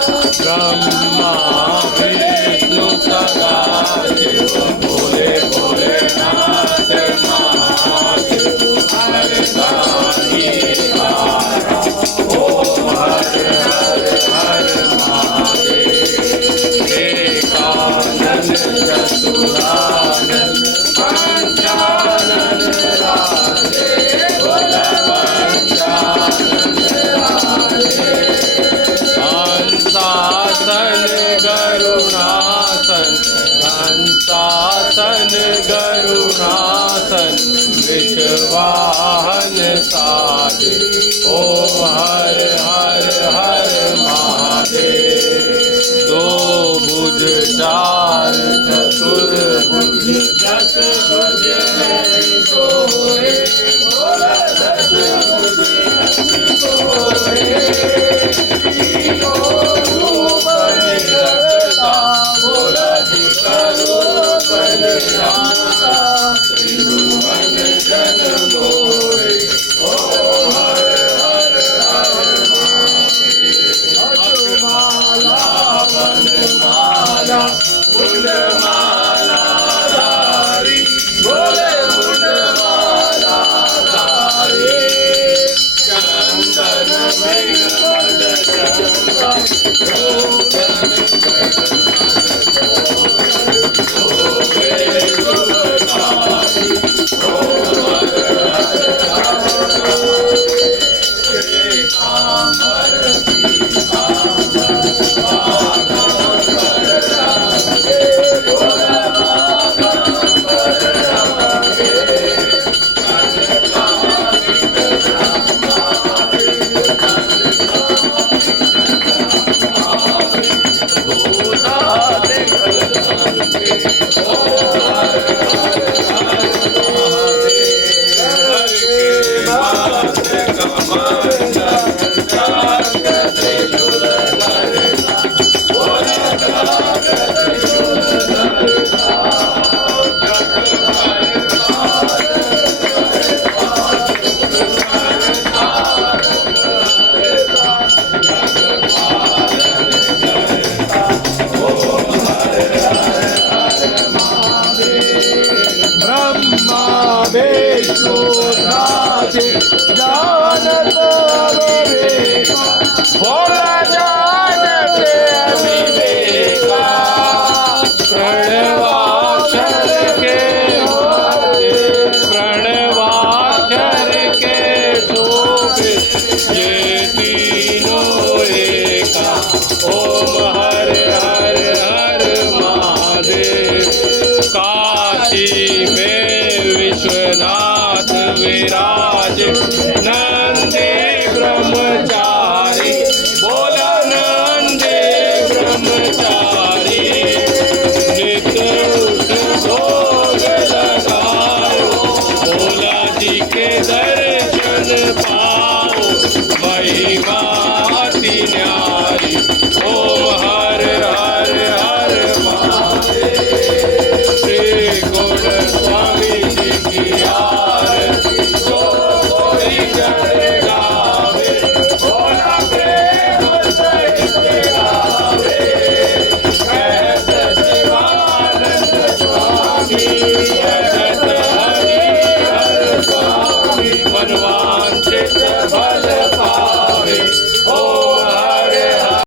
ब्रह्मा विष्णु सदा शिव भोले भोलेनाथ महादेव हर दानी तारा ओम हर हर हर महादेव एकानन चतुरानन पंचानन राधे बलवंतानन राधे हंसासन गरुणासन हंसासन गरुणासन विषवाहन साधे ओम हर हर हर महादेव दो भुज चार चतुर्भुज दस भुज सोहे बोला दस भुज सोहे जानत विवेका भोला जानते अविवेका प्रणवाक्षर के प्रणवाक्षर के शोभित ये तीनों एका ओम हर हर हर महादेव काशी में विश्वनाथ विराज नंदे ब्रह्मचारी बोला नंदे ब्रह्मचारी नित्य उठ भोग लगाओ भोला जी के दर्शन पाओ महिमा अति न्यारी ओम हर हर हर महादेव श्री गुण स्वामी जी की आरती जो कोई जड़ गावे भोला प्रेम सहित गावे कहत शिवानंद स्वामी कहत हरि हर स्वामी मनवांछित फल पावे